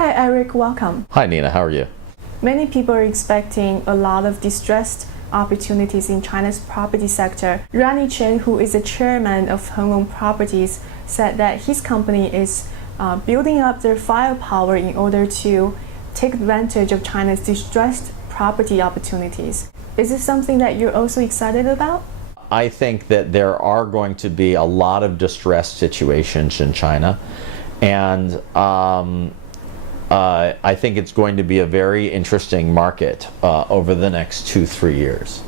Hi Eric, welcome. Hi Nina, how are you? Many people are expecting a lot of distressed opportunities in China's property sector. Nina Xiang, who is the chairman of Hong Kong Properties, said that his company is building up their firepower in order to take advantage of China's distressed property opportunities. Is this something that you're also excited about? I think that there are going to be a lot of distressed situations in China, and I think it's going to be a very interesting market over the next 2-3 years.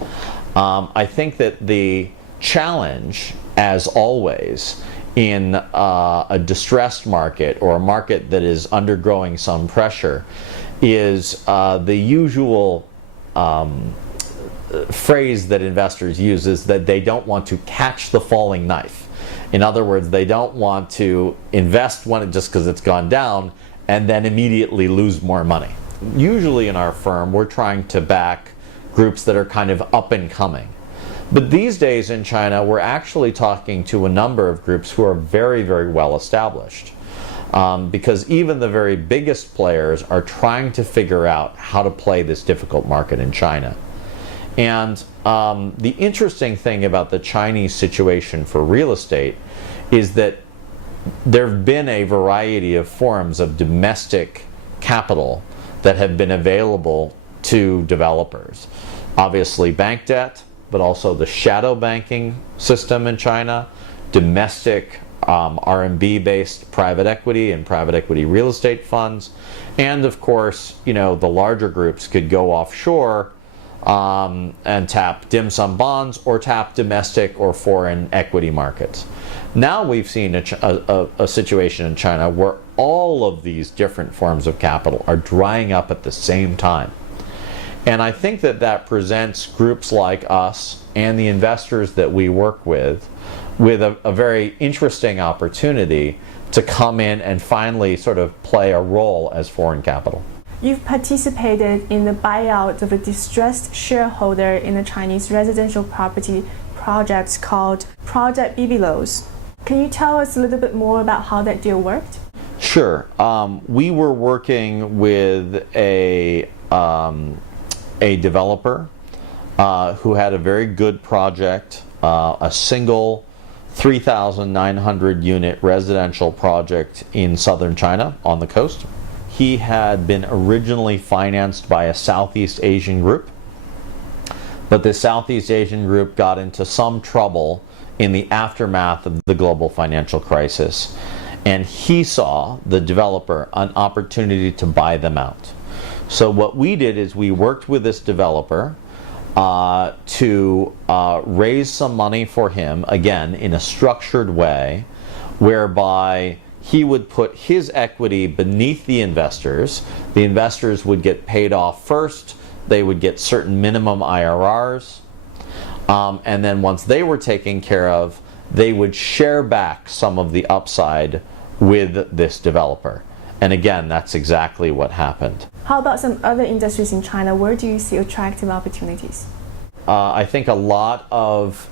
I think that the challenge, as always, in a distressed market or a market that is undergoing some pressure is the usual phrase that investors use is that they don't want to catch the falling knife. In other words, they don't want to invest just because it's gone down and then immediately lose more money. Usually in our firm, we're trying to back groups that are kind of up and coming. But these days in China, we're actually talking to a number of groups who are very, very well established. Because even the very biggest players are trying to figure out how to play this difficult market in China. And the interesting thing about the Chinese situation for real estate is that there have been a variety of forms of domestic capital that have been available to developers. Obviously bank debt, but also the shadow banking system in China, domestic RMB-based private equity and private equity real estate funds, and of course, the larger groups could go offshore and tap dim sum bonds or tap domestic or foreign equity markets. Now we've seen a situation in China where all of these different forms of capital are drying up at the same time. And I think that presents groups like us and the investors that we work with a very interesting opportunity to come in and finally sort of play a role as foreign capital. You've participated in the buyout of a distressed shareholder in a Chinese residential property project called Project Bibelows. Can you tell us a little bit more about how that deal worked? Sure. We were working with a developer who had a very good project, a single 3,900 unit residential project in southern China on the coast. He had been originally financed by a Southeast Asian group, but the Southeast Asian group got into some trouble in the aftermath of the global financial crisis, and he saw, the developer, an opportunity to buy them out. So what we did is we worked with this developer to raise some money for him, again, in a structured way, whereby he would put his equity beneath the investors. The investors would get paid off first. They would get certain minimum IRRs. And then once they were taken care of, they would share back some of the upside with this developer. And again, that's exactly what happened. How about some other industries in China? Where do you see attractive opportunities? I think a lot of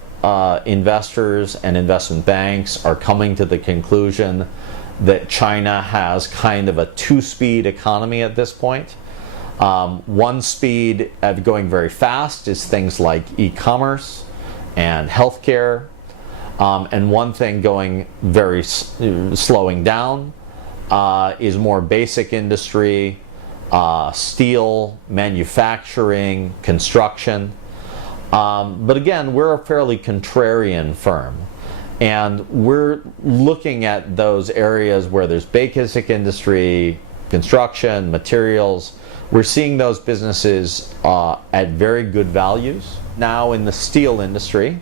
investors and investment banks are coming to the conclusion that China has kind of a two-speed economy at this point. One speed of going very fast is things like e-commerce and healthcare, and one thing going very slowing down is more basic industry, steel, manufacturing, construction. But again, we're a fairly contrarian firm. And we're looking at those areas where there's basic industry, construction, materials. We're seeing those businesses at very good values. Now in the steel industry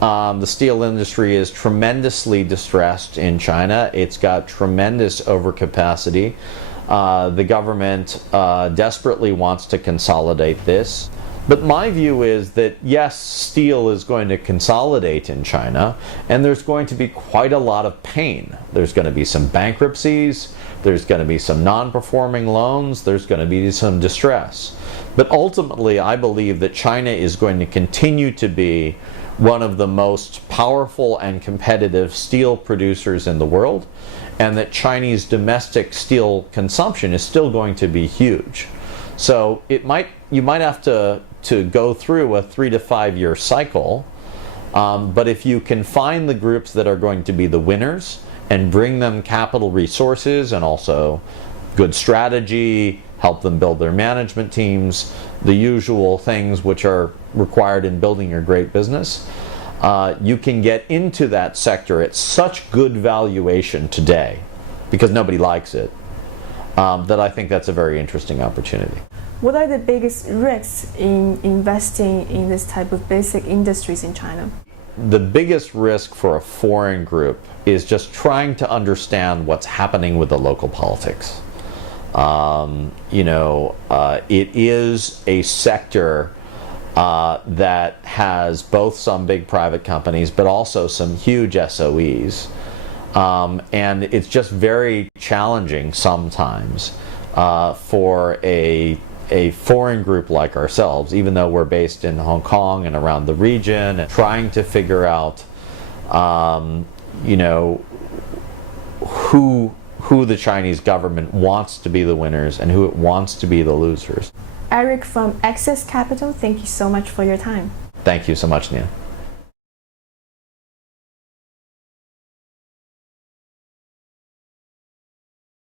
is tremendously distressed in China. It's got tremendous overcapacity. The government desperately wants to consolidate this. But my view is that yes, steel is going to consolidate in China, and there's going to be quite a lot of pain. There's going to be some bankruptcies, there's going to be some non-performing loans, there's going to be some distress. But ultimately, I believe that China is going to continue to be one of the most powerful and competitive steel producers in the world, and that Chinese domestic steel consumption is still going to be huge. So you might have to go through a 3 to 5 year cycle, but if you can find the groups that are going to be the winners and bring them capital resources and also good strategy, help them build their management teams, the usual things which are required in building a great business, you can get into that sector at such good valuation today, because nobody likes it, that I think that's a very interesting opportunity. What are the biggest risks in investing in this type of basic industries in China? The biggest risk for a foreign group is just trying to understand what's happening with the local politics. It is a sector that has both some big private companies but also some huge SOEs. And it's just very challenging sometimes for a foreign group like ourselves, even though we're based in Hong Kong and around the region, and trying to figure out who the Chinese government wants to be the winners and who it wants to be the losers. Eric from EXS Capital, thank you so much for your time. Thank you so much, Nina.